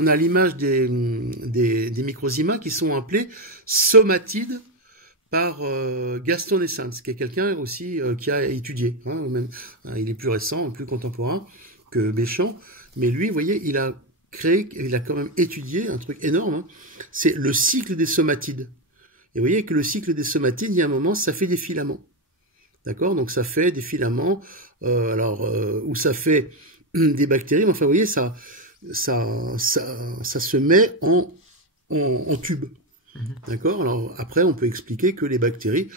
On a l'image des microzymas qui sont appelés somatides par Gaston Naessens, qui est quelqu'un aussi qui a étudié. Même, il est plus récent, plus contemporain que Béchamp. Mais lui, vous voyez, il a quand même étudié un truc énorme. C'est le cycle des somatides. Et vous voyez que le cycle des somatides, il y a un moment, ça fait des filaments. D'accord? Donc ça fait des filaments, où ça fait des bactéries. Enfin, vous voyez, ça se met en tube. D'accord? Alors après, on peut expliquer que les bactéries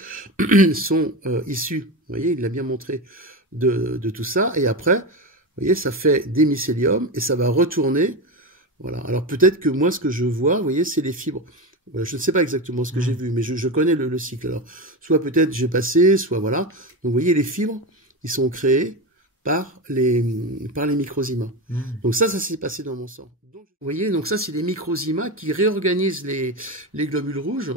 sont issues, vous voyez, il l'a bien montré, de tout ça. Et après, vous voyez, ça fait des mycéliums et ça va retourner. Voilà. Alors peut-être que moi, ce que je vois, vous voyez, c'est les fibres. Voilà, je ne sais pas exactement ce que j'ai vu, mais je connais le cycle. Alors, soit peut-être j'ai passé, soit voilà. Donc vous voyez, les fibres, ils sont créés par les microzymas. Donc ça s'est passé dans mon sang. Donc, vous voyez, donc ça, c'est les microzymas qui réorganisent les globules rouges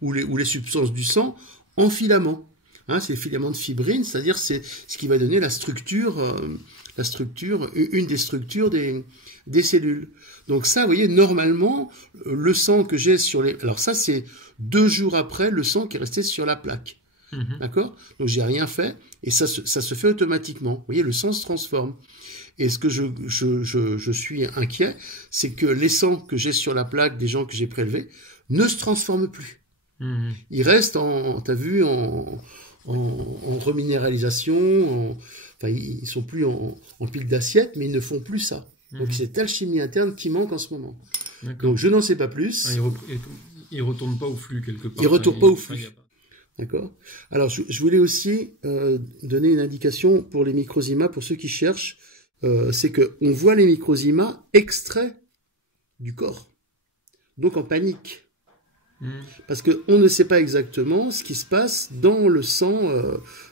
ou les substances du sang en filaments. C'est les filaments de fibrine, c'est-à-dire c'est ce qui va donner la structure, une des structures des cellules. Donc ça, vous voyez, normalement, le sang que j'ai sur les... Alors ça, c'est 2 jours après le sang qui est resté sur la plaque. D'accord? Donc j'ai rien fait et ça se fait automatiquement. Vous voyez, le sang se transforme. Et ce que je suis inquiet, c'est que les sangs que j'ai sur la plaque des gens que j'ai prélevés ne se transforment plus. Ils restent t'as vu, en reminéralisation, enfin ils sont plus en pile d'assiette, mais ils ne font plus ça. Donc c'est telle chimie interne qui manque en ce moment. Donc je n'en sais pas plus. Il retourne pas au flux quelque part. Il retourne pas au flux. D'accord. Alors je voulais aussi donner une indication pour les microzymas, pour ceux qui cherchent, c'est que on voit les microzymas extraits du corps, donc en panique. Parce qu'on ne sait pas exactement ce qui se passe dans le sang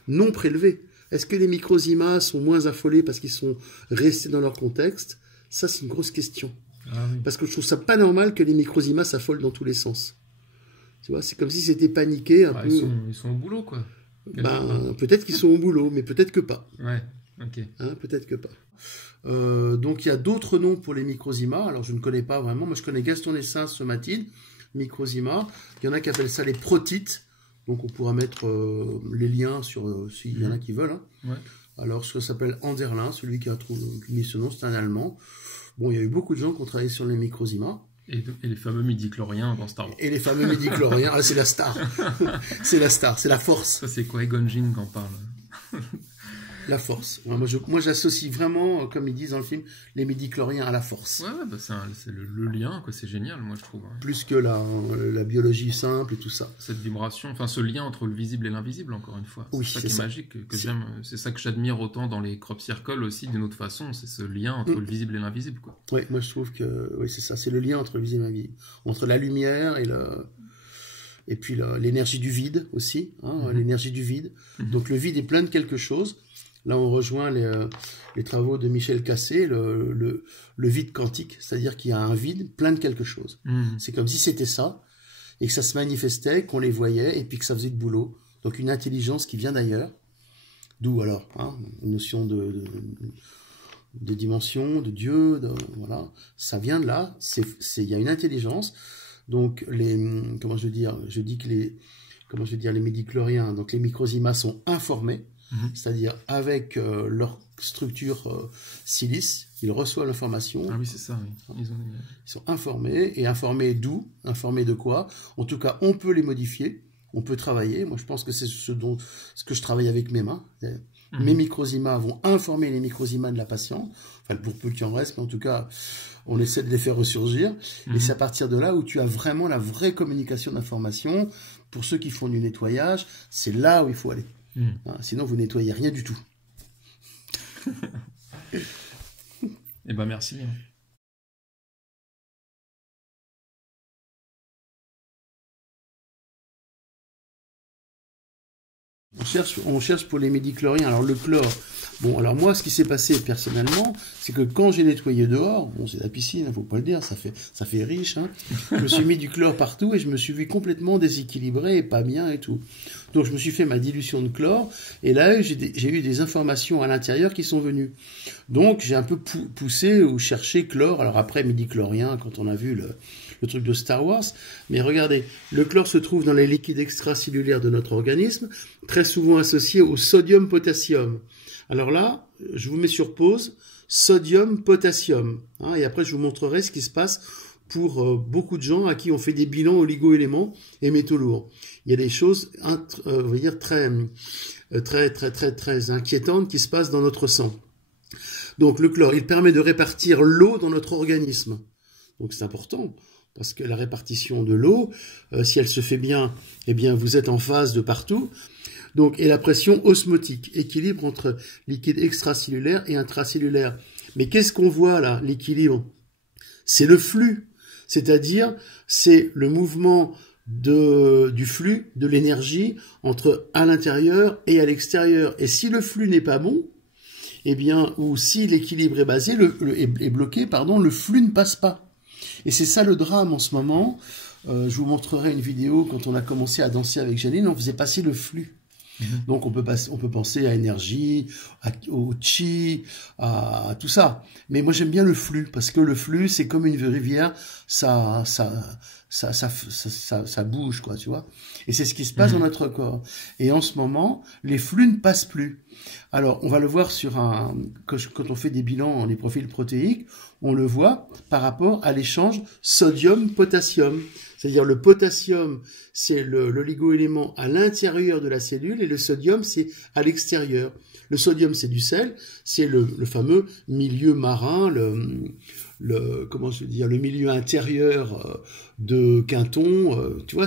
non prélevé. Est-ce que les microzymas sont moins affolés parce qu'ils sont restés dans leur contexte? Ça, c'est une grosse question. Parce que je trouve ça pas normal que les microzymas s'affolent dans tous les sens. Tu vois, c'est comme si c'était paniqué un peu. Ils sont au boulot, quoi. Peut-être qu'ils sont au boulot, mais peut-être que pas. Ouais, ok. Peut-être que pas. Donc, il y a d'autres noms pour les microzymas. Alors, je ne connais pas vraiment. Moi, je connais Gaston Naessens, somatide, microzymas. Il y en a qui appellent ça les protites. Donc, on pourra mettre les liens s'il y en a qui veulent. Alors, ça s'appelle Anderlin, celui qui a mis ce nom, c'est un Allemand. Bon, il y a eu beaucoup de gens qui ont travaillé sur les microzymas. Et les fameux midi-chloriens dans Star Wars. Et les fameux midi-chloriens, c'est la star. C'est la star, c'est la force. Ça, c'est Qui-Gon Jinn qui en parle. La force. Moi, j'associe vraiment, comme ils disent dans le film, les midi-chloriens à la force. C'est le lien, quoi. C'est génial, moi, je trouve. Plus que la biologie simple et tout ça. Cette vibration, enfin, ce lien entre le visible et l'invisible, encore une fois. Oui, c'est ça qui est magique, que j'aime. C'est ça que j'admire autant dans les crop circles aussi, d'une autre façon. C'est ce lien entre le visible et l'invisible, quoi. Oui, moi, je trouve que, oui, c'est ça. C'est le lien entre le visible et l'invisible. Entre la lumière et puis l'énergie du vide aussi, l'énergie du vide. Donc, le vide est plein de quelque chose. Là, on rejoint les travaux de Michel Cassé, le vide quantique, c'est-à-dire qu'il y a un vide plein de quelque chose. C'est comme si c'était ça, et que ça se manifestait, qu'on les voyait, et puis que ça faisait le boulot. Donc une intelligence qui vient d'ailleurs, d'où alors une notion de dimension, de Dieu, voilà, ça vient de là, il y a une intelligence. Donc les midi-chloriens, donc les microzymas sont informés, c'est-à-dire avec leur structure silice, ils reçoivent l'information. Ah oui, c'est ça, oui. Ils sont informés, et informés d'où? Informés de quoi? En tout cas, on peut les modifier, on peut travailler. Moi, je pense que c'est ce que je travaille avec mes mains. Mes microzymas vont informer les microzymas de la patiente, enfin pour peu qu'il en reste, mais en tout cas, on essaie de les faire ressurgir. Et c'est à partir de là où tu as vraiment la vraie communication d'information. Pour ceux qui font du nettoyage, c'est là où il faut aller. Sinon, vous nettoyez rien du tout. Eh ben, merci. On cherche pour les midi-chloriens. Alors le chlore, bon, alors moi, ce qui s'est passé personnellement, c'est que quand j'ai nettoyé dehors, bon, c'est la piscine, faut pas le dire, ça fait riche, hein. Je me suis mis du chlore partout et je me suis vu complètement déséquilibré et pas bien et tout. Donc je me suis fait ma dilution de chlore et là, j'ai eu des informations à l'intérieur qui sont venues. Donc j'ai un peu poussé ou cherché chlore. Alors après, midi-chlorien, quand on a vu le truc de Star Wars. Mais regardez, le chlore se trouve dans les liquides extracellulaires de notre organisme, très souvent associé au sodium-potassium. Alors là, je vous mets sur pause, sodium-potassium. Hein, et après, je vous montrerai ce qui se passe pour beaucoup de gens à qui on fait des bilans oligo-éléments et métaux lourds. Il y a des choses, on va dire, très inquiétantes qui se passent dans notre sang. Donc le chlore, il permet de répartir l'eau dans notre organisme. Donc c'est important. Parce que la répartition de l'eau, si elle se fait bien, eh bien vous êtes en phase de partout. Donc, et la pression osmotique, équilibre entre liquide extracellulaire et intracellulaire. Mais qu'est-ce qu'on voit là, l'équilibre? C'est le flux, c'est-à-dire c'est le mouvement du flux, de l'énergie entre à l'intérieur et à l'extérieur. Et si le flux n'est pas bon, eh bien, ou si l'équilibre est est bloqué, pardon, le flux ne passe pas. Et c'est ça le drame en ce moment. Je vous montrerai une vidéo quand on a commencé à danser avec Janine, on faisait passer le flux. Donc on peut penser à énergie, au chi, à tout ça. Mais moi j'aime bien le flux parce que le flux c'est comme une rivière, ça bouge quoi, tu vois. Et c'est ce qui se passe dans notre corps. Et en ce moment, les flux ne passent plus. Alors on va le voir quand on fait des bilans, les profils protéiques, on le voit par rapport à l'échange sodium-potassium. C'est-à-dire le potassium, c'est l'oligo-élément à l'intérieur de la cellule et le sodium, c'est à l'extérieur. Le sodium, c'est du sel, c'est le fameux milieu marin, comment je veux dire, le milieu intérieur de Quinton. Tu vois,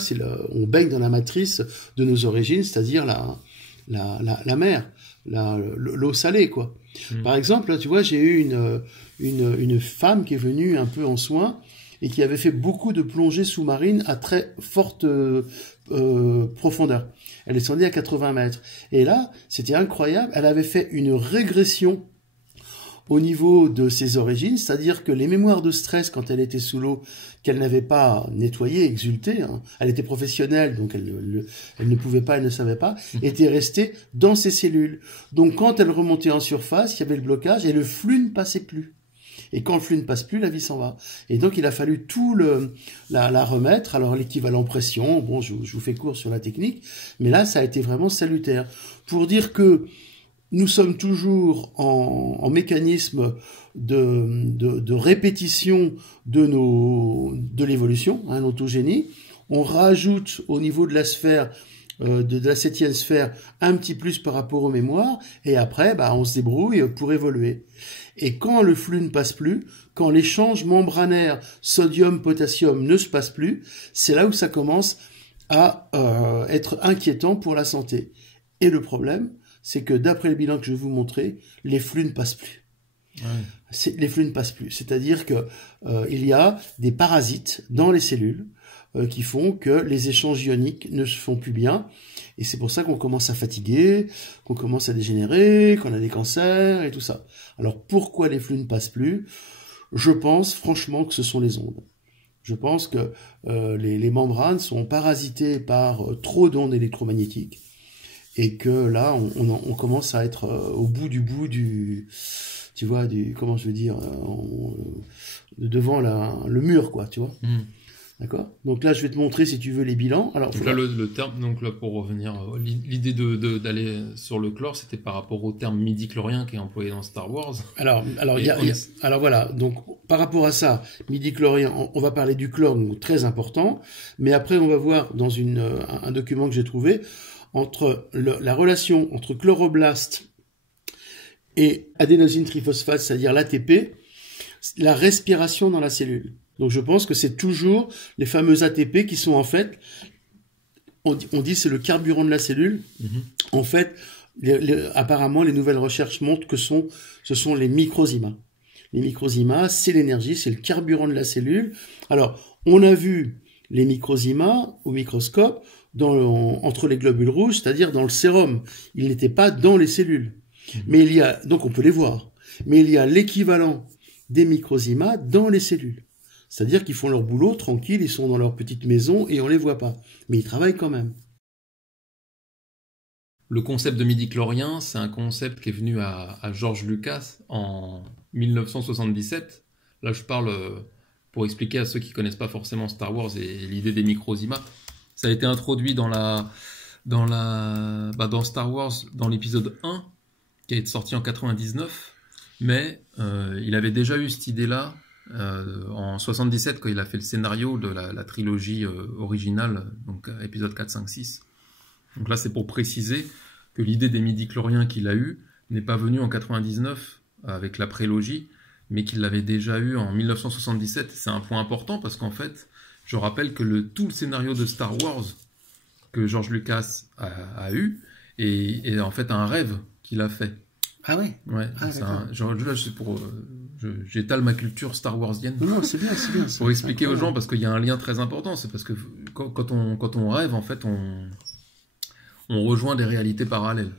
on baigne dans la matrice de nos origines, c'est-à-dire la mer, l'eau salée, quoi. Par exemple, tu vois, j'ai eu une femme qui est venue un peu en soins et qui avait fait beaucoup de plongées sous-marines à très forte profondeur. Elle descendait à 80 mètres. Et là, c'était incroyable, elle avait fait une régression au niveau de ses origines, c'est-à-dire que les mémoires de stress quand elle était sous l'eau, qu'elle n'avait pas nettoyées, exultées, hein, elle était professionnelle, donc elle ne pouvait pas, elle ne savait pas, étaient restées dans ses cellules. Donc quand elle remontait en surface, il y avait le blocage et le flux ne passait plus. Et quand le flux ne passe plus, la vie s'en va. Et donc, il a fallu tout la remettre. Alors, l'équivalent pression, bon, je vous fais court sur la technique, mais là, ça a été vraiment salutaire. Pour dire que nous sommes toujours en mécanisme de répétition de l'évolution, hein, l'autogénie. On rajoute au niveau de la sphère, de la 7e sphère, un petit plus par rapport aux mémoires, et après, on se débrouille pour évoluer. Et quand le flux ne passe plus, quand l'échange membranaire sodium-potassium ne se passe plus, c'est là où ça commence à être inquiétant pour la santé. Et le problème, c'est que d'après le bilan que je vais vous montrer, les flux ne passent plus. Ouais. Les flux ne passent plus. C'est-à-dire que il y a des parasites dans les cellules qui font que les échanges ioniques ne se font plus bien. Et c'est pour ça qu'on commence à fatiguer, qu'on commence à dégénérer, qu'on a des cancers et tout ça. Alors pourquoi les flux ne passent plus? Je pense franchement que ce sont les ondes. Je pense que les membranes sont parasitées par trop d'ondes électromagnétiques et que là on commence à être au bout du tu vois, comment je veux dire, devant le mur, quoi, tu vois. D'accord. Donc là, je vais te montrer, si tu veux, les bilans. Alors, donc là, le terme, donc là, pour revenir, l'idée d'aller sur le chlore, c'était par rapport au terme midi-chlorien qui est employé dans Star Wars. Alors voilà. Donc, par rapport à ça, midi-chlorien, on va parler du chlore, donc très important. Mais après, on va voir dans un document que j'ai trouvé entre la relation entre chloroblast et adénosine triphosphate, c'est-à-dire l'ATP, la respiration dans la cellule. Donc je pense que c'est toujours les fameux ATP qui sont en fait, on dit c'est le carburant de la cellule. En fait, apparemment les nouvelles recherches montrent que ce sont les microzymas. Les microzymas, c'est l'énergie, c'est le carburant de la cellule. Alors, on a vu les microzymas au microscope entre les globules rouges, c'est-à-dire dans le sérum. Il n'était pas dans les cellules. Mais donc on peut les voir. Mais il y a l'équivalent des microzymas dans les cellules. C'est-à-dire qu'ils font leur boulot tranquille, ils sont dans leur petite maison et on les voit pas. Mais ils travaillent quand même. Le concept de midi-chlorien, c'est un concept qui est venu à George Lucas en 1977. Là, je parle pour expliquer à ceux qui connaissent pas forcément Star Wars et l'idée des microzymas. Ça a été introduit dans Star Wars, dans l'épisode 1, qui est sorti en 99. Mais il avait déjà eu cette idée-là en 77, quand il a fait le scénario de la trilogie originale, donc épisode 4, 5, 6. Donc là, c'est pour préciser que l'idée des midi-chloriens qu'il a eue n'est pas venue en 99 avec la prélogie, mais qu'il l'avait déjà eu en 1977. C'est un point important parce qu'en fait, je rappelle que tout le scénario de Star Wars que George Lucas a eu est en fait un rêve qu'il a fait. Ah ouais. Ouais. J'étale ma culture Star Warsienne. Non, c'est bien. Pour expliquer aux gens, parce qu'il y a un lien très important. C'est parce que quand on rêve, en fait, on rejoint des réalités parallèles.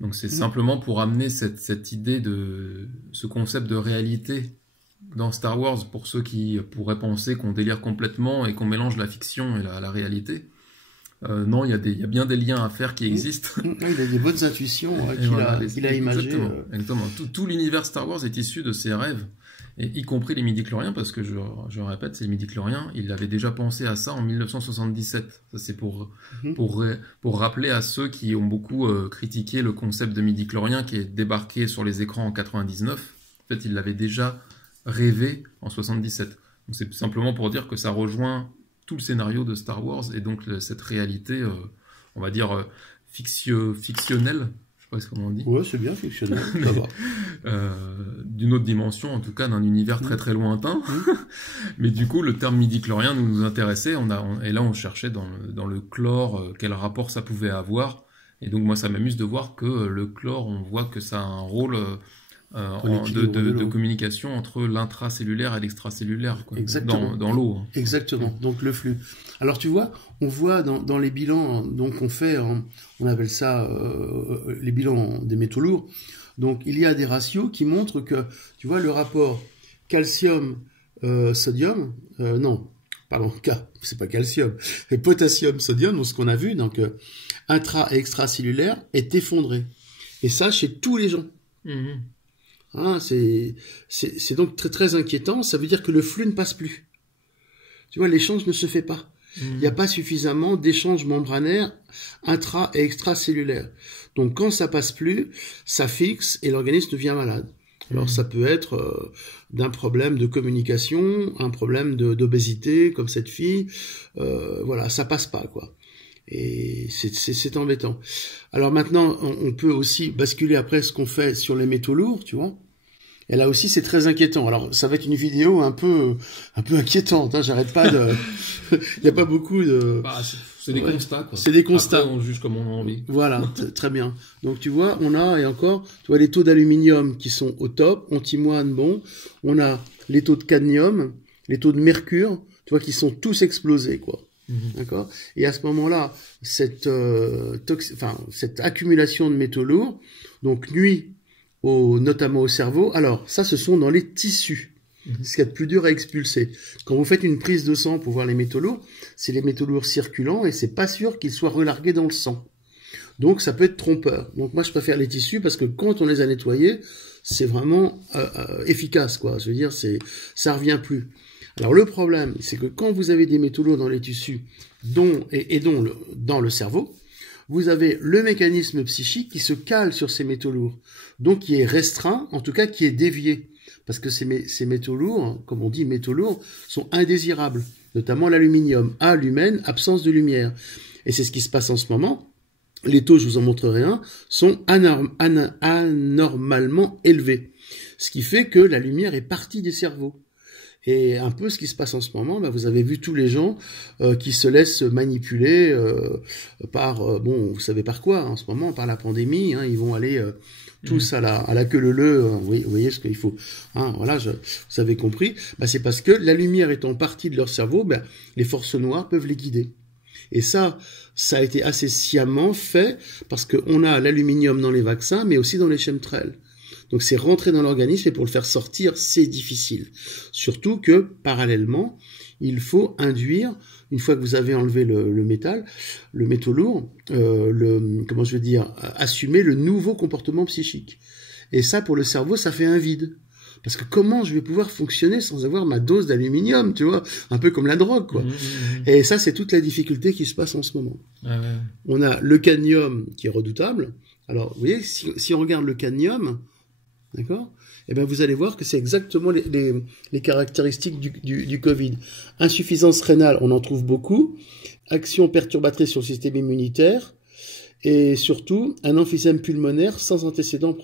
Donc c'est simplement pour amener cette idée ce concept de réalité dans Star Wars, pour ceux qui pourraient penser qu'on délire complètement et qu'on mélange la fiction et la réalité. Non, il y a bien des liens à faire qui existent. Il a des bonnes intuitions qu'il a imagées. Exactement. Tout l'univers Star Wars est issu de ses rêves, et y compris les midi-chloriens, parce que je répète, ces midi-chloriens, il avait déjà pensé à ça en 1977. Ça, c'est pour rappeler à ceux qui ont beaucoup critiqué le concept de midi-chlorien qui est débarqué sur les écrans en 99. En fait, il l'avait déjà rêvé en 77. Donc c'est simplement pour dire que ça rejoint tout le scénario de Star Wars, et donc cette réalité, on va dire, fictionnelle, je sais pas comment on dit. Ouais, c'est bien fictionnel, ça va. D'une autre dimension, en tout cas, d'un univers très très lointain. Mais du coup, le terme midi-chlorien nous intéressait, et là on cherchait dans le chlore quel rapport ça pouvait avoir. Et donc moi, ça m'amuse de voir que le chlore, on voit que ça a un rôle de communication entre l'intracellulaire et l'extracellulaire, dans l'eau. Exactement, donc le flux. Alors tu vois, on voit dans les bilans, donc on fait, on appelle ça les bilans des métaux lourds, donc il y a des ratios qui montrent que, tu vois, le rapport calcium-sodium, c'est pas calcium, et potassium-sodium, donc ce qu'on a vu, donc intra- et extracellulaire, est effondré. Et ça, chez tous les gens. Hein, c'est donc très très inquiétant. Ça veut dire que le flux ne passe plus. Tu vois, l'échange ne se fait pas. Il n'y a pas suffisamment d'échanges membranaires intra- et extracellulaires. Donc quand ça passe plus, ça fixe et l'organisme devient malade. Alors ça peut être d'un problème de communication, un problème d'obésité, comme cette fille. Voilà, ça passe pas, quoi. Et c'est embêtant. Alors maintenant, on peut aussi basculer après ce qu'on fait sur les métaux lourds, tu vois. Et là aussi, c'est très inquiétant. Alors, ça va être une vidéo un peu inquiétante, hein. J'arrête pas de... Il n'y a pas beaucoup de... C'est des constats, quoi. C'est des constats. Après, on juge comme on a envie. Voilà, très bien. Donc, tu vois, on a, et encore, tu vois, les taux d'aluminium qui sont au top, antimoine, bon. On a les taux de cadmium, les taux de mercure, tu vois, qui sont tous explosés, quoi. D'accord. Et à ce moment-là, cette accumulation de métaux lourds, donc nuit notamment au cerveau. Alors, ça, ce sont dans les tissus. Ce qu'il y a de plus dur à expulser. Quand vous faites une prise de sang pour voir les métaux lourds, c'est les métaux lourds circulants et c'est pas sûr qu'ils soient relargués dans le sang. Donc, ça peut être trompeur. Donc, moi, je préfère les tissus parce que quand on les a nettoyés, c'est vraiment efficace, quoi. Je veux dire, ça revient plus. Alors, le problème, c'est que quand vous avez des métaux lourds dans les tissus, dans le cerveau, vous avez le mécanisme psychique qui se cale sur ces métaux lourds, donc qui est restreint, en tout cas qui est dévié, parce que ces métaux lourds, comme on dit métaux lourds, sont indésirables, notamment l'aluminium, lumen, absence de lumière. Et c'est ce qui se passe en ce moment. Les taux, je vous en montrerai un, sont anormalement élevés, ce qui fait que la lumière est partie des cerveaux. Et un peu ce qui se passe en ce moment, vous avez vu tous les gens qui se laissent manipuler par, vous savez par quoi, en ce moment, par la pandémie, hein, ils vont aller tous à la queue leu, vous voyez ce qu'il faut. Hein, voilà, vous avez compris. C'est parce que la lumière étant partie de leur cerveau, les forces noires peuvent les guider. Et ça a été assez sciemment fait parce qu'on a l'aluminium dans les vaccins, mais aussi dans les chemtrails. Donc c'est rentré dans l'organisme et pour le faire sortir, c'est difficile. Surtout que, parallèlement, il faut induire, une fois que vous avez enlevé le métal, le métaux lourd, assumer le nouveau comportement psychique. Et ça, pour le cerveau, ça fait un vide. Parce que comment je vais pouvoir fonctionner sans avoir ma dose d'aluminium, tu vois, un peu comme la drogue, quoi. Et ça, c'est toute la difficulté qui se passe en ce moment. On a le cadmium qui est redoutable. Alors, vous voyez, si on regarde le cadmium, d'accord, eh ben vous allez voir que c'est exactement les caractéristiques du Covid. Insuffisance rénale, on en trouve beaucoup. Action perturbatrice sur le système immunitaire. Et surtout, un emphysème pulmonaire sans antécédent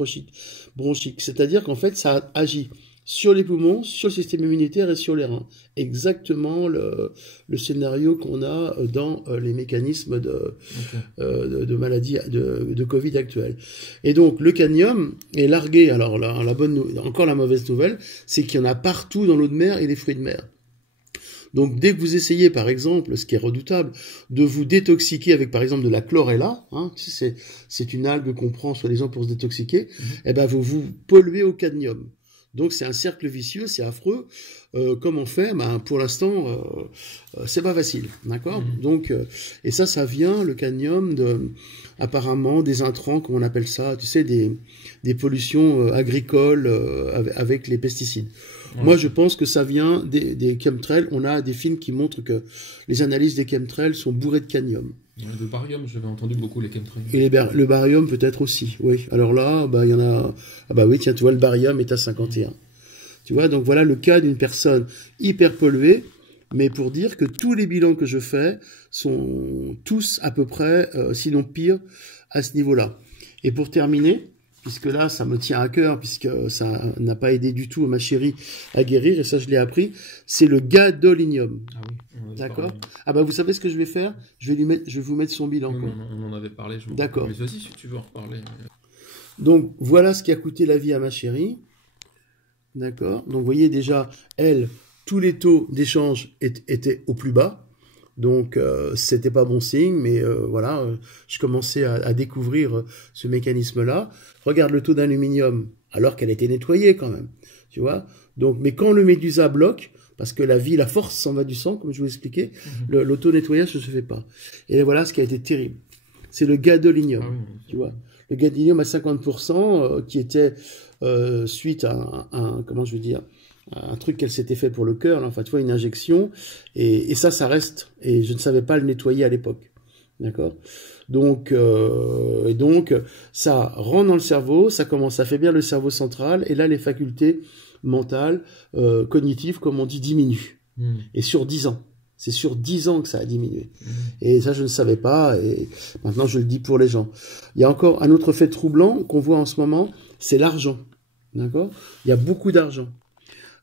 bronchique. C'est-à-dire qu'en fait, ça agit sur les poumons, sur le système immunitaire et sur les reins. Exactement le scénario qu'on a dans les mécanismes de maladie, de Covid actuelle. Et donc, le cadmium est largué. Alors, encore la mauvaise nouvelle, c'est qu'il y en a partout dans l'eau de mer et les fruits de mer. Donc, dès que vous essayez, par exemple, ce qui est redoutable, de vous détoxiquer avec, par exemple, de la chlorella, c'est une algue qu'on prend soi-disant pour se détoxiquer, eh ben, vous polluez au cadmium. Donc, c'est un cercle vicieux, c'est affreux. Comment faire? Ben, pour l'instant, c'est pas facile, d'accord? Donc, et ça vient, le cadmium, apparemment, des intrants, comme on appelle ça, tu sais, des pollutions agricoles avec les pesticides. Moi, je pense que ça vient des chemtrails. On a des films qui montrent que les analyses des chemtrails sont bourrées de cadmium. Le barium, j'avais entendu beaucoup les chemtrails. Et le barium peut-être aussi, oui. Alors là, il y en a... Ah bah oui, tiens, tu vois, le barium est à 51. Tu vois, donc voilà le cas d'une personne hyper polluée, mais pour dire que tous les bilans que je fais sont tous à peu près, sinon pire, à ce niveau-là. Et pour terminer, puisque là, ça me tient à cœur, puisque ça n'a pas aidé du tout ma chérie à guérir, et ça, je l'ai appris, c'est le gadolinium. Ah oui. D'accord. Ah bah, vous savez ce que je vais faire? Je vais vous mettre son bilan. Oui, on en avait parlé. D'accord. Mais vas-y, si tu veux en reparler. Donc, voilà ce qui a coûté la vie à ma chérie. D'accord. Donc, vous voyez déjà, elle, tous les taux d'échange étaient au plus bas. Donc, c'était pas bon signe, mais voilà, je commençais à découvrir ce mécanisme-là. Regarde le taux d'aluminium, alors qu'elle était nettoyée quand même, tu vois. Donc, mais quand le médusa bloque, parce que la force s'en va du sang, comme je vous expliquais, l'auto-nettoyage ne se fait pas. Et voilà ce qui a été terrible. C'est le gadolinium, tu vois. Le gadolinium à 50%, qui était suite à un truc qu'elle s'était fait pour le cœur, là, enfin, tu vois, une injection, et ça reste, et je ne savais pas le nettoyer à l'époque, d'accord? Donc, ça rentre dans le cerveau, ça commence à affaiblir le cerveau central, et là, les facultés mentales, cognitives, comme on dit, diminuent. Et sur 10 ans. C'est sur 10 ans que ça a diminué. Et ça, je ne savais pas, et maintenant, je le dis pour les gens. Il y a encore un autre fait troublant qu'on voit en ce moment, c'est l'argent, d'accord? Il y a beaucoup d'argent.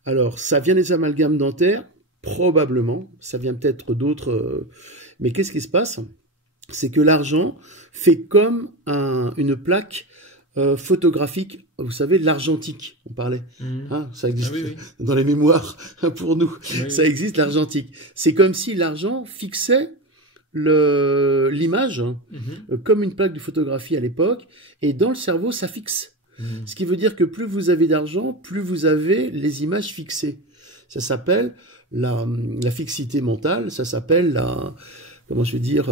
Alors, ça vient des amalgames dentaires, probablement, ça vient peut-être d'autres... Mais qu'est-ce qui se passe? C'est que l'argent fait comme une plaque photographique, vous savez, de l'argentique, on parlait. Ça existe dans les mémoires pour nous. Ça existe, l'argentique. C'est comme si l'argent fixait l'image comme une plaque de photographie à l'époque, et dans le cerveau, ça fixe. Ce qui veut dire que plus vous avez d'argent, plus vous avez les images fixées. Ça s'appelle la fixité mentale, ça s'appelle comment je veux dire,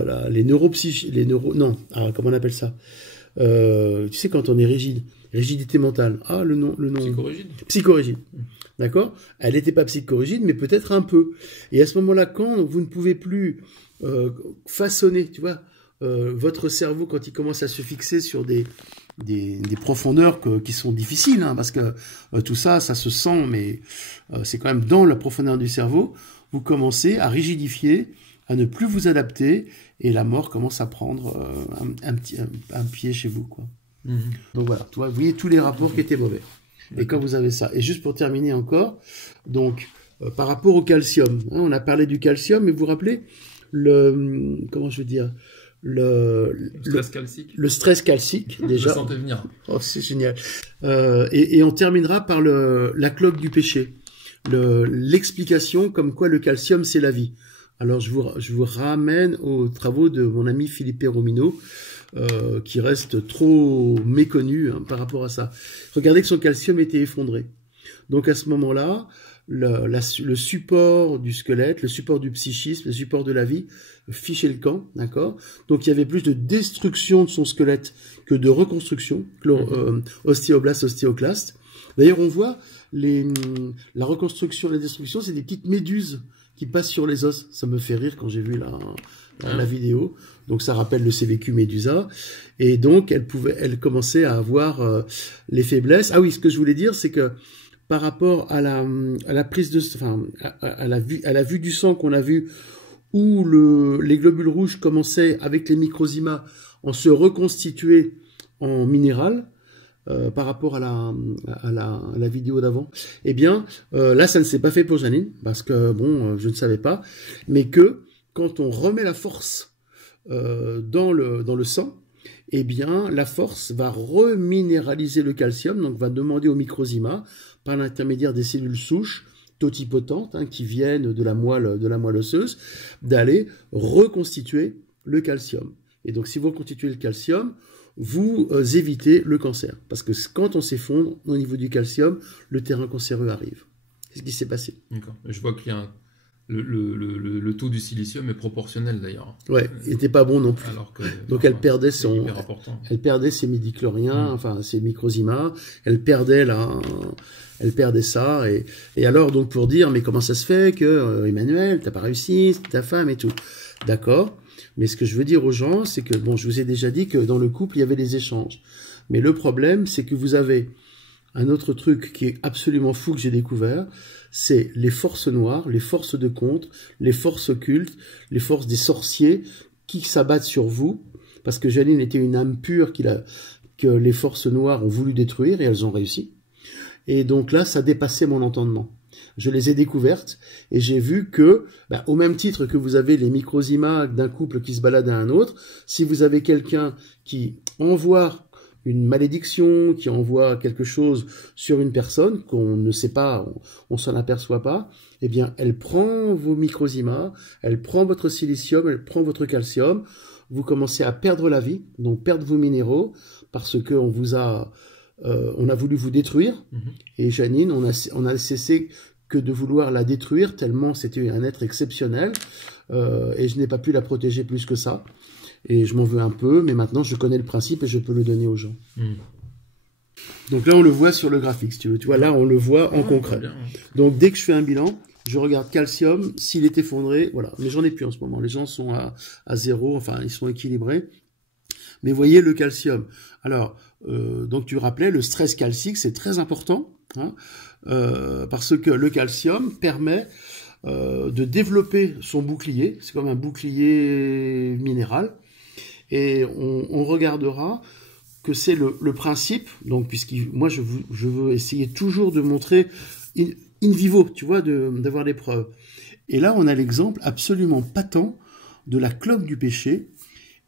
comment on appelle ça? Tu sais, quand on est rigide, rigidité mentale. Ah, le nom. Psychorigide. Psychorigide. D'accord? Elle n'était pas psychorigide, mais peut-être un peu. Et à ce moment-là, quand vous ne pouvez plus façonner, tu vois, votre cerveau, quand il commence à se fixer sur des profondeurs qui sont difficiles, hein, parce que tout ça se sent, mais c'est quand même dans la profondeur du cerveau, vous commencez à rigidifier, à ne plus vous adapter, et la mort commence à prendre un pied chez vous, quoi. Donc voilà, tu vois, vous voyez tous les rapports qui étaient mauvais. Et quand vous avez ça, et juste pour terminer encore, donc par rapport au calcium, hein, on a parlé du calcium, mais vous vous rappelez comment je veux dire, le stress calcique, déjà. Je le sentais venir. Oh, c'est génial. Et on terminera par la cloque du péché. L'explication comme quoi le calcium, c'est la vie. Alors je vous ramène aux travaux de mon ami Philippe Romino, qui reste trop méconnu par rapport à ça. Regardez que son calcium était effondré. Donc à ce moment-là, le support du squelette, le support du psychisme, le support de la vie fichait le camp, d'accord? Donc il y avait plus de destruction de son squelette que de reconstruction, ostéoblaste, ostéoclaste. D'ailleurs, on voit la reconstruction, la destruction, c'est des petites méduses qui passent sur les os. Ça me fait rire quand j'ai vu la vidéo. Donc ça rappelle le CVQ Médusa. Et donc elle commençait à avoir les faiblesses. Ah oui, ce que je voulais dire, c'est que par rapport à la prise de, enfin, à la vue du sang qu'on a vu, où les globules rouges commençaient avec les microzymas en se reconstituer en minéral, par rapport à la vidéo d'avant, eh bien, là, ça ne s'est pas fait pour Janine, parce que, bon, je ne savais pas, mais que quand on remet la force dans le sang, eh bien, la force va reminéraliser le calcium, donc va demander au microzyma, par l'intermédiaire des cellules souches totipotentes, qui viennent de la moelle osseuse, d'aller reconstituer le calcium. Et donc, si vous reconstituez le calcium, vous évitez le cancer. Parce que quand on s'effondre au niveau du calcium, le terrain cancéreux arrive. C'est ce qui s'est passé. D'accord. Je vois qu'il y a le taux du silicium est proportionnel d'ailleurs. Ouais, il n'était pas bon non plus. Alors que, donc elle perdait ses midichloriens, enfin ses microzymas, elle perdait ça. Et alors donc pour dire, mais comment ça se fait que Emmanuel, t'as pas réussi, c'est ta femme et tout. D'accord. Mais ce que je veux dire aux gens, c'est que, bon, je vous ai déjà dit que dans le couple, il y avait des échanges. Mais le problème, c'est que vous avez un autre truc qui est absolument fou que j'ai découvert, c'est les forces noires, les forces de contre, les forces occultes, les forces des sorciers qui s'abattent sur vous, parce que Janine était une âme pure que les forces noires ont voulu détruire, et elles ont réussi. Et donc là, ça dépassait mon entendement. Je les ai découvertes et j'ai vu que, au même titre que vous avez les microzymas d'un couple qui se balade à un autre, si vous avez quelqu'un qui envoie une malédiction, qui envoie quelque chose sur une personne qu'on ne sait pas, on s'en aperçoit pas, eh bien, elle prend vos microzymas, elle prend votre silicium, elle prend votre calcium, vous commencez à perdre la vie, donc perdre vos minéraux, parce que on a voulu vous détruire, et Janine, on a cessé que de vouloir la détruire, tellement c'était un être exceptionnel, et je n'ai pas pu la protéger plus que ça. Et je m'en veux un peu, mais maintenant je connais le principe et je peux le donner aux gens. Donc là, on le voit sur le graphique, si tu veux. Tu vois, là, on le voit en concret. Donc dès que je fais un bilan, je regarde calcium, s'il est effondré, voilà. Mais j'en ai plus en ce moment. Les gens sont à zéro, enfin, ils sont équilibrés. Mais voyez le calcium. Alors, donc tu rappelais, le stress calcique, c'est très important, parce que le calcium permet de développer son bouclier. C'est comme un bouclier minéral. Et on regardera que c'est le principe, donc moi je veux essayer toujours de montrer in vivo, tu vois, d'avoir des preuves. Et là on a l'exemple absolument patent de la cloque du péché,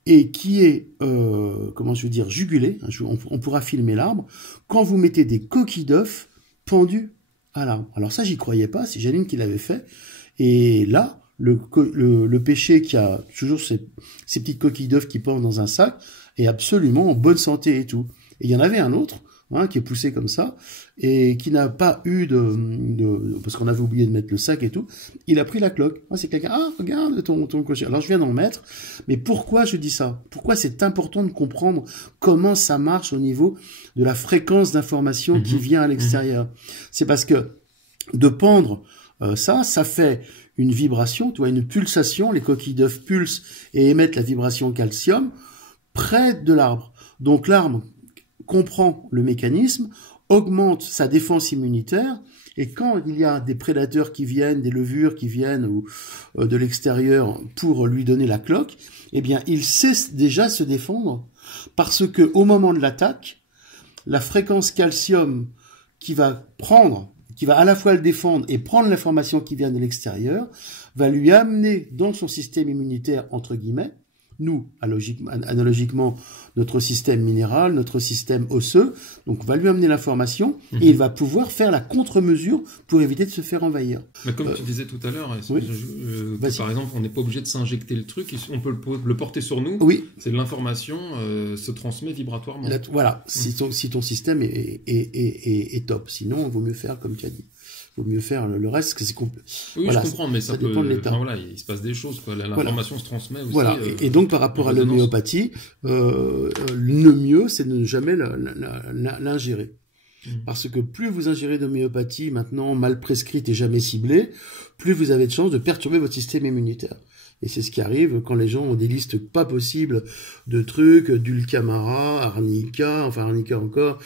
et qui est, comment je veux dire, jugulée, on pourra filmer l'arbre, quand vous mettez des coquilles d'œufs pendues à l'arbre. Alors ça j'y croyais pas, c'est Janine qui l'avait fait, et là, le péché qui a toujours ces petites coquilles d'œufs qui pendent dans un sac est absolument en bonne santé et tout. Et il y en avait un autre, qui est poussé comme ça, et qui n'a pas eu parce qu'on avait oublié de mettre le sac et tout, il a pris la cloque. C'est quelqu'un, regarde ton cocher. Alors je viens d'en mettre, mais pourquoi je dis ça? Pourquoi c'est important de comprendre comment ça marche au niveau de la fréquence d'information qui vient à l'extérieur? C'est parce que de pendre ça fait une vibration, tu vois, une pulsation, les coquilles d'œufs pulsent et émettent la vibration calcium près de l'arbre. Donc l'arbre comprend le mécanisme, augmente sa défense immunitaire, et quand il y a des prédateurs qui viennent, des levures qui viennent ou de l'extérieur pour lui donner la cloque, eh bien il sait déjà se défendre, parce que au moment de l'attaque, la fréquence calcium qui va à la fois le défendre et prendre l'information qui vient de l'extérieur, va lui amener dans son système immunitaire, entre guillemets, nous, analogiquement, notre système minéral, notre système osseux. Donc, on va lui amener l'information et il va pouvoir faire la contre-mesure pour éviter de se faire envahir. Mais comme tu disais tout à l'heure, par exemple, on n'est pas obligé de s'injecter le truc, on peut le porter sur nous. Oui. C'est de l'information se transmet vibratoirement. Voilà, si ton système est top. Sinon, il vaut mieux faire comme tu as dit. Il vaut mieux faire le reste, que c'est complet. Oui, voilà, je comprends, mais ça dépend de l'état. Voilà, il se passe des choses, quoi. L'information se transmet aussi. Voilà. Et donc, par rapport à l'homéopathie, le mieux, c'est de ne jamais l'ingérer. Parce que plus vous ingérez d'homéopathie, maintenant mal prescrite et jamais ciblée, plus vous avez de chances de perturber votre système immunitaire. Et c'est ce qui arrive quand les gens ont des listes pas possibles de trucs, dulcamara, arnica, enfin arnica encore,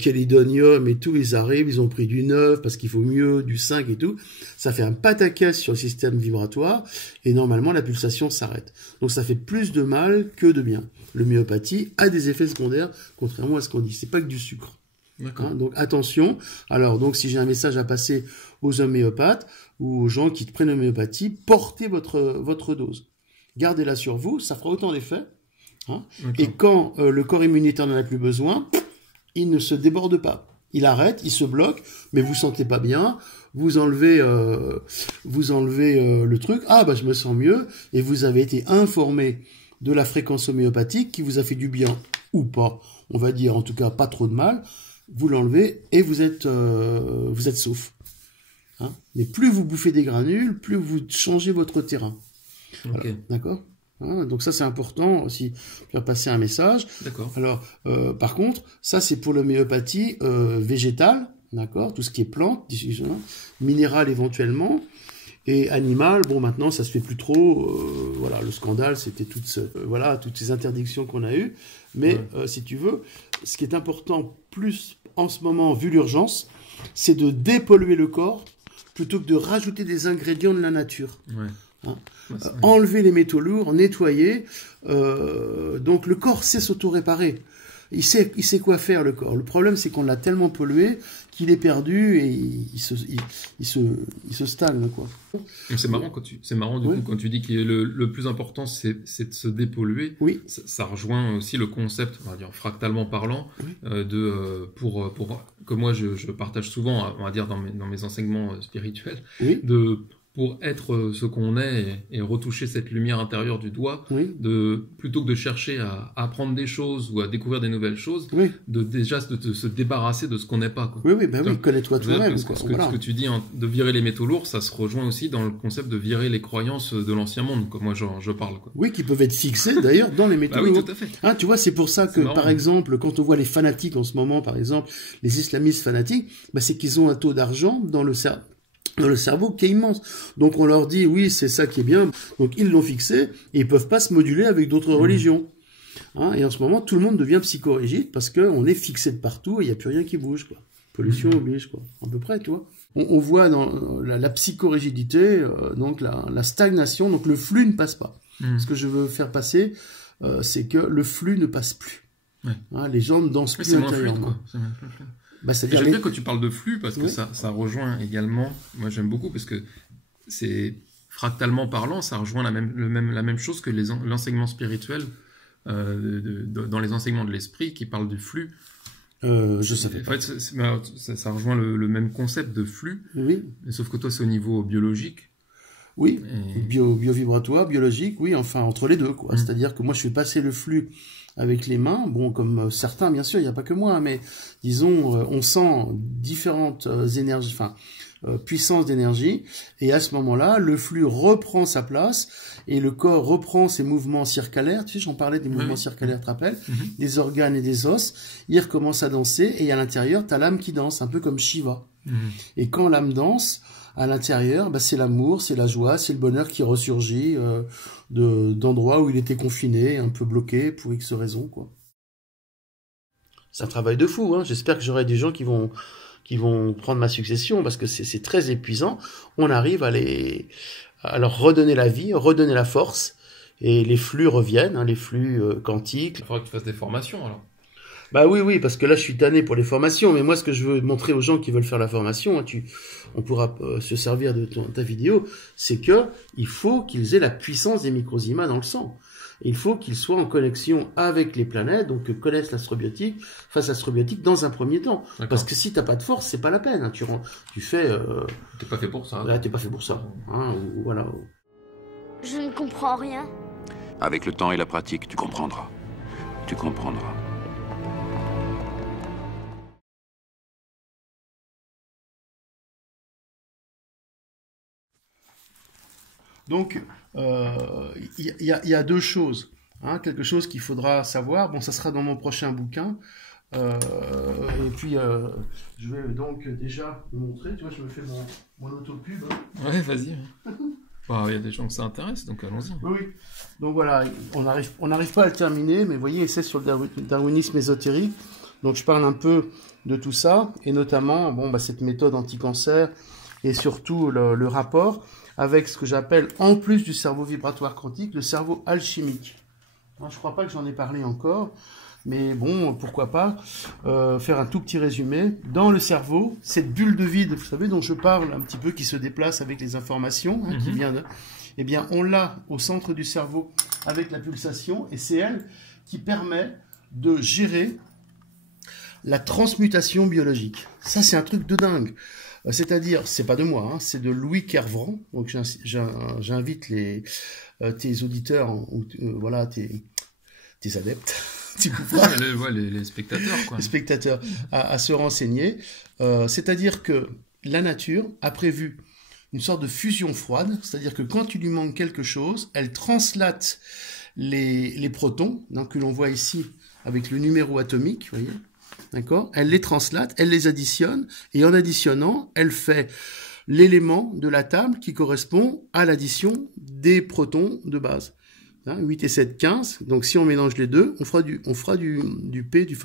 chelidonium et tout, ils arrivent, ils ont pris du 9 parce qu'il faut mieux, du 5 et tout. Ça fait un pataquès sur le système vibratoire et normalement la pulsation s'arrête. Donc ça fait plus de mal que de bien. L'homéopathie a des effets secondaires, contrairement à ce qu'on dit. C'est pas que du sucre. Hein, donc attention. Alors donc si j'ai un message à passer aux homéopathes ou aux gens qui prennent l'homéopathie, portez votre dose. Gardez-la sur vous, ça fera autant d'effet. Hein, et quand le corps immunitaire n'en a plus besoin, il ne se déborde pas. Il arrête, il se bloque, mais vous sentez pas bien. Vous enlevez le truc. Ah bah je me sens mieux. Et vous avez été informé de la fréquence homéopathique qui vous a fait du bien ou pas. On va dire en tout cas pas trop de mal. Vous l'enlevez et vous êtes sauf. Hein, mais plus vous bouffez des granules, plus vous changez votre terrain. Okay. D'accord. Hein, donc ça c'est important aussi, faire passer un message. D'accord. Alors par contre, ça c'est pour l'homéopathie végétale, d'accord, tout ce qui est plante, minérale éventuellement. Et animal, bon maintenant ça se fait plus trop. Voilà, le scandale c'était toutes ces interdictions qu'on a eues. Mais si tu veux, ce qui est important plus en ce moment vu l'urgence, c'est de dépolluer le corps plutôt que de rajouter des ingrédients de la nature. Ouais. Hein, enlever les métaux lourds, nettoyer. Donc le corps sait s'auto-réparer. Il sait quoi faire, le corps. Le problème, c'est qu'on l'a tellement pollué qu'il est perdu et il se stagne, quoi. C'est marrant du coup, quand tu dis que le plus important, c'est de se dépolluer. Oui. Ça rejoint aussi le concept, on va dire, fractalement parlant, que moi je partage souvent, on va dire, dans mes enseignements spirituels, pour être ce qu'on est et retoucher cette lumière intérieure du doigt, plutôt que de chercher à apprendre des choses ou à découvrir des nouvelles choses, de se débarrasser de ce qu'on n'est pas. Quoi. Oui, connais-toi toi-même. Ce que tu dis, hein, de virer les métaux lourds, ça se rejoint aussi dans le concept de virer les croyances de l'ancien monde, comme moi je parle. Quoi. Oui, qui peuvent être fixées d'ailleurs dans les métaux lourds. Oui, tout à fait. Hein, tu vois, c'est pour ça que, par exemple, quand on voit les fanatiques en ce moment, par exemple, les islamistes fanatiques, c'est qu'ils ont un taux d'argent dans le cerveau qui est immense. Donc on leur dit, oui, c'est ça qui est bien. Donc ils l'ont fixé et ils peuvent pas se moduler avec d'autres religions. Hein, et en ce moment, tout le monde devient psychorigide parce qu'on est fixé de partout et il n'y a plus rien qui bouge. Quoi. Pollution oblige, quoi. À peu près, tu vois. On voit dans la psychorigidité, donc la stagnation, donc le flux ne passe pas. Ce que je veux faire passer, c'est que le flux ne passe plus. Hein, les gens ne dansent plus intérieurement. J'aime bien quand tu parles de flux parce que ça rejoint également, moi j'aime beaucoup parce que c'est fractalement parlant, ça rejoint la même chose que l'enseignement spirituel dans les enseignements de l'esprit qui parle du flux. Je savais pas. En fait, ça rejoint le même concept de flux, sauf que toi c'est au niveau biologique. Oui, bio-vibratoire, biologique, oui, enfin entre les deux, quoi. C'est-à-dire que moi je fais passer le flux avec les mains, bon, comme certains, bien sûr, il n'y a pas que moi, mais disons, on sent différentes énergies, puissances d'énergie, et à ce moment-là, le flux reprend sa place, et le corps reprend ses mouvements circulaires, tu sais, j'en parlais des mouvements circulaires, tu te rappelles, des organes et des os, il recommence à danser, et à l'intérieur, tu as l'âme qui danse, un peu comme Shiva. Et quand l'âme danse, à l'intérieur, c'est l'amour, c'est la joie, c'est le bonheur qui ressurgit d'endroits où il était confiné, un peu bloqué pour X raisons, quoi. C'est un travail de fou, hein. J'espère que j'aurai des gens qui vont prendre ma succession parce que c'est très épuisant. On arrive à leur redonner la vie, redonner la force et les flux reviennent, hein, les flux quantiques. Il faudra que tu fasses des formations alors. Oui, parce que là, je suis tanné pour les formations. Mais moi, ce que je veux montrer aux gens qui veulent faire la formation, hein, on pourra se servir de ta vidéo, c'est que il faut qu'ils aient la puissance des microzymas dans le sang. Et il faut qu'il soit en connexion avec les planètes, donc que connaisse l'astrobiotique, fasse l'astrobiotique dans un premier temps. Parce que si t'as pas de force, c'est pas la peine. Hein. Tu fais... T'es pas fait pour ça. Là, t'es pas fait pour ça. Hein, voilà. Je ne comprends rien. Avec le temps et la pratique, tu comprendras. Tu comprendras. Donc, il y a deux choses. Hein, quelque chose qu'il faudra savoir. Bon, ça sera dans mon prochain bouquin. Et puis, je vais donc déjà vous montrer. Tu vois, je me fais mon autopub. Hein. Ouais, vas-y. Il y a des gens que ça intéresse, donc allons-y. Oui. Donc voilà, on n'arrive pas à le terminer, mais vous voyez, c'est sur le darwinisme ésotérique. Donc je parle un peu de tout ça, et notamment cette méthode anti-cancer, et surtout le rapport avec ce que j'appelle, en plus du cerveau vibratoire quantique, le cerveau alchimique. Je ne crois pas que j'en ai parlé encore, mais bon, pourquoi pas faire un tout petit résumé. Dans le cerveau, cette bulle de vide, vous savez, dont je parle un petit peu, qui se déplace avec les informations, qui vient de... Eh bien, on l'a au centre du cerveau avec la pulsation, et c'est elle qui permet de gérer la transmutation biologique. Ça, c'est un truc de dingue. C'est-à-dire, c'est pas de moi, hein, c'est de Louis Kervran. Donc, j'invite tes auditeurs, voilà, tes adeptes, les spectateurs, quoi. Les spectateurs à se renseigner. C'est-à-dire que la nature a prévu une sorte de fusion froide, c'est-à-dire que quand tu lui manques quelque chose, elle translate les protons, donc, que l'on voit ici avec le numéro atomique, vous voyez. D'accord ? Elle les translate, elle les additionne, et en additionnant, elle fait l'élément de la table qui correspond à l'addition des protons de base. 8 et 7, 15. Donc si on mélange les deux, on fera du P, du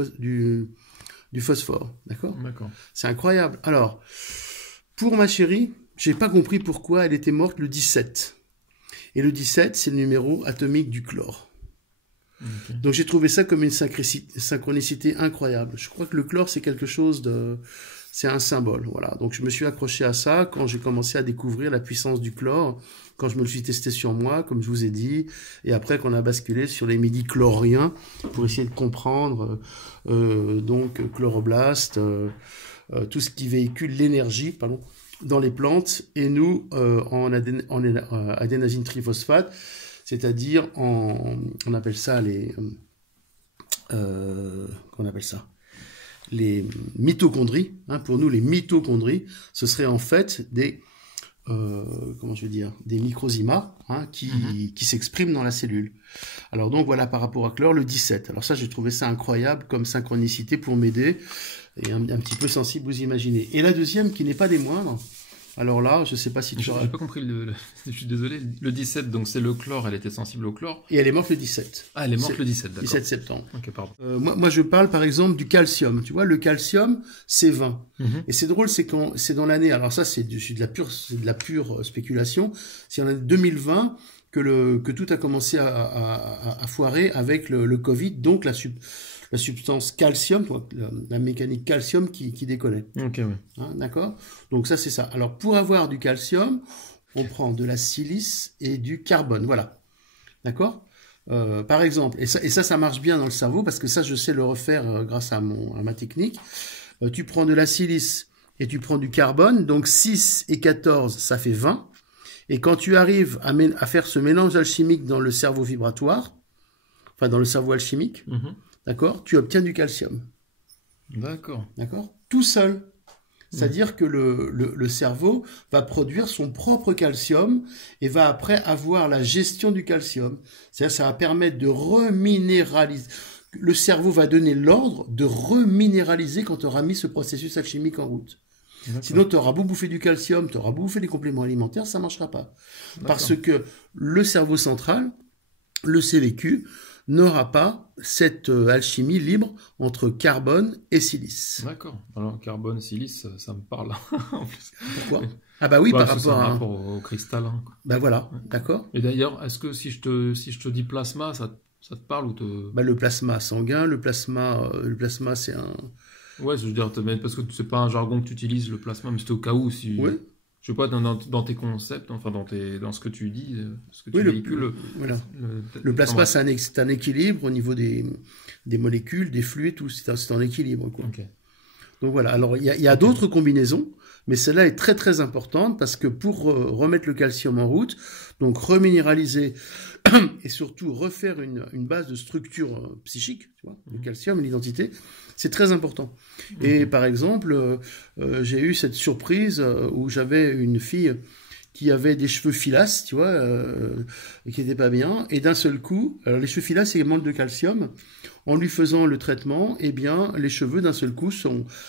phosphore. D'accord ? D'accord. C'est incroyable. Alors, pour ma chérie, j'ai pas compris pourquoi elle était morte le 17. Et le 17, c'est le numéro atomique du chlore. Okay. Donc j'ai trouvé ça comme une synchronicité incroyable. Je crois que le chlore, c'est quelque chose de... C'est un symbole, voilà. Donc je me suis accroché à ça quand j'ai commencé à découvrir la puissance du chlore, quand je me le suis testé sur moi, comme je vous ai dit, et après qu'on a basculé sur les midi-chloriens pour essayer de comprendre donc chloroblast, tout ce qui véhicule l'énergie, dans les plantes, et nous en adénosine triphosphate, c'est-à-dire on appelle ça les mitochondries. Hein, pour nous, les mitochondries, ce serait en fait des microzymas, hein, qui s'expriment dans la cellule. Alors donc voilà, par rapport à chlore, le 17. Alors ça, j'ai trouvé ça incroyable comme synchronicité pour m'aider, et un petit peu sensible, vous imaginez. Et la deuxième, qui n'est pas des moindres, alors là, je sais pas si tu J'ai pas compris, je suis désolé. Le 17, donc c'est le chlore, elle était sensible au chlore. Et elle est morte le 17. Ah, elle est morte le 17, d'accord. 17 septembre. Ok, pardon. Moi, je parle par exemple du calcium. Tu vois, le calcium, c'est 20. Et c'est drôle, c'est quand c'est dans l'année, alors ça, c'est de la pure spéculation, c'est en l'année 2020 que tout a commencé à foirer avec le Covid, donc la substance calcium, la mécanique calcium qui décollait. Ok, ouais. Hein, d'accord ? Donc ça, c'est ça. Alors, pour avoir du calcium, on prend de la silice et du carbone. Voilà. D'accord ? Par exemple, et ça marche bien dans le cerveau, parce que ça, je sais le refaire grâce à ma technique. Tu prends de la silice et tu prends du carbone, donc 6 et 14, ça fait 20. Et quand tu arrives à faire ce mélange alchimique dans le cerveau vibratoire, enfin dans le cerveau alchimique, d'accord, tu obtiens du calcium. D'accord. D'accord ? Tout seul. C'est-à-dire que le cerveau va produire son propre calcium et va après avoir la gestion du calcium. C'est-à-dire ça va permettre de reminéraliser. Le cerveau va donner l'ordre de reminéraliser quand tu auras mis ce processus alchimique en route. Sinon, tu auras beau bouffer du calcium, tu auras beau bouffer des compléments alimentaires, ça ne marchera pas. Parce que le cerveau central, le CVQ, n'aura pas cette alchimie libre entre carbone et silice. D'accord. Alors, carbone, silice, ça me parle. En plus. Pourquoi ? Ah bah oui, par rapport au cristal. Hein. Bah voilà, d'accord. Et d'ailleurs, est-ce que si je te dis plasma, ça te parle ou te... Bah le plasma sanguin, le plasma c'est un... Ouais, je veux dire, parce que c'est pas un jargon que tu utilises, le plasma, mais c'était au cas où si... Oui. je sais pas, dans tes concepts, enfin dans ce que tu dis, ce que tu Oui, véhicules. Voilà. Le plasma, c'est un équilibre au niveau des molécules, des fluides, tout. C'est un équilibre, quoi. Ok. Donc voilà. Alors, il y a d'autres combinaisons, mais celle-là est très très importante parce que pour remettre le calcium en route, donc reminéraliser et surtout refaire une base de structure psychique, tu vois, le calcium et l'identité, c'est très important. Et par exemple, j'ai eu cette surprise où j'avais une fille qui avait des cheveux filasses, tu vois, qui n'étaient pas bien, et d'un seul coup, alors les cheveux filasses, c'est manque de calcium, en lui faisant le traitement, eh bien, les cheveux d'un seul coup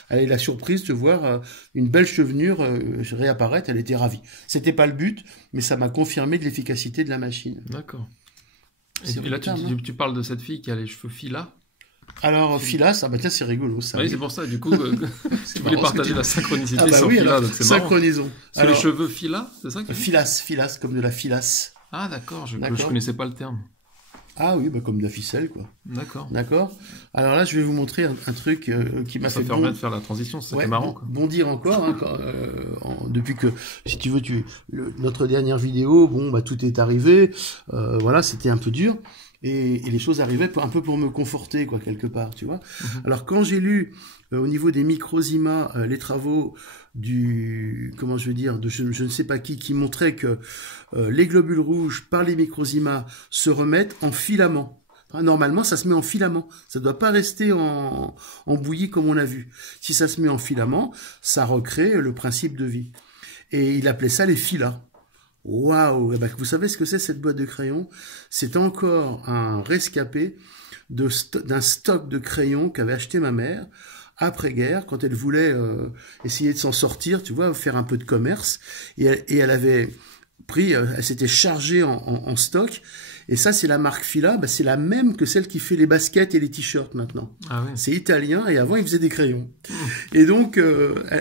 elle a eu la surprise de voir une belle chevelure réapparaître, elle était ravie. C'était pas le but, mais ça m'a confirmé de l'efficacité de la machine. D'accord. C'est Et là, retard, tu parles de cette fille qui a les cheveux filas. Alors, filas, ah bah tiens, c'est rigolo, ça. Oui, c'est pour ça, du coup, tu voulais partager la synchronicité Ah bah sur oui, filas, alors, donc c'est marrant. synchronisons. Sur les cheveux filas, c'est ça que tu dis? Filas, comme de la filasse. Ah d'accord, je D'accord. connaissais pas le terme. Ah oui, bah comme de la ficelle, quoi. D'accord. D'accord. Alors là, je vais vous montrer un truc qui m'a Ça fait permet de faire la transition, c'est ça qui est marrant, quoi. bondir encore. Hein, depuis que, si tu veux, notre dernière vidéo, bon, bah tout est arrivé. Voilà, c'était un peu dur. Et les choses arrivaient un peu pour me conforter, quoi, quelque part, tu vois. Alors, quand j'ai lu au niveau des microzymas les travaux comment je veux dire, de je ne sais pas qui montrait que les globules rouges, par les microzymas, se remettent en filaments. Enfin, normalement, ça se met en filament. Ça ne doit pas rester en bouillie comme on a vu. Si ça se met en filament, ça recrée le principe de vie. Et il appelait ça les filas. Waouh! Eh ben, vous savez ce que c'est cette boîte de crayons? C'est encore un rescapé d'un stock de crayons qu'avait acheté ma mère après-guerre, quand elle voulait essayer de s'en sortir, tu vois, faire un peu de commerce. Et elle avait pris, elle s'était chargée en stock. Et ça, c'est la marque Fila, bah, c'est la même que celle qui fait les baskets et les t-shirts maintenant. Ah oui. C'est italien et avant, ils faisaient des crayons. Et donc,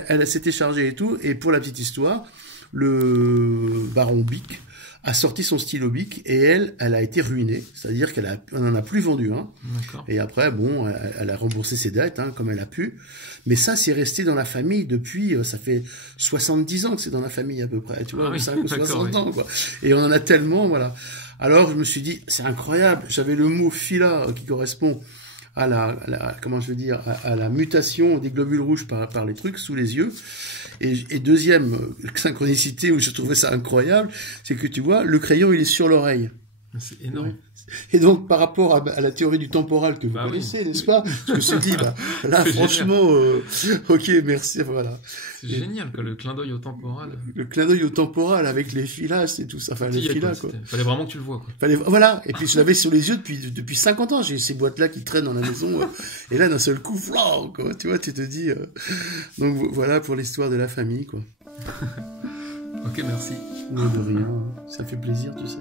elle s'était chargée et tout. Et pour la petite histoire, le baron Bic a sorti son stylo Bic et elle a été ruinée. C'est-à-dire on n'en a plus vendu un. D'accord. Et après, bon, elle a remboursé ses dettes, hein, comme elle a pu. Mais ça, c'est resté dans la famille depuis, ça fait 70 ans que c'est dans la famille à peu près. Tu vois, oui, 5 ou 60 ans, oui. quoi. Et on en a tellement, voilà. Alors, je me suis dit, c'est incroyable. J'avais le mot fila qui correspond à comment je veux dire, à la mutation des globules rouges par les trucs sous les yeux. Et deuxième synchronicité où je trouvais ça incroyable, c'est que tu vois, le crayon, il est sur l'oreille. C'est énorme. Et donc, par rapport à la théorie du temporal que vous connaissez, oui. n'est-ce pas? Je me suis dit, bah, là, franchement, ok, merci, voilà. C'est génial, quoi, le clin d'œil au temporal. Le clin d'œil au temporal avec les filas et tout ça, enfin, les filas, quoi. Fallait vraiment que tu le vois, quoi. Voilà. Et puis, je l'avais sur les yeux depuis 50 ans. J'ai ces boîtes-là qui traînent dans la maison. Et là, d'un seul coup, flan, quoi. Tu vois, tu te dis, donc, voilà pour l'histoire de la famille, quoi. Ok, merci. De rien. Ça fait plaisir, tu sais.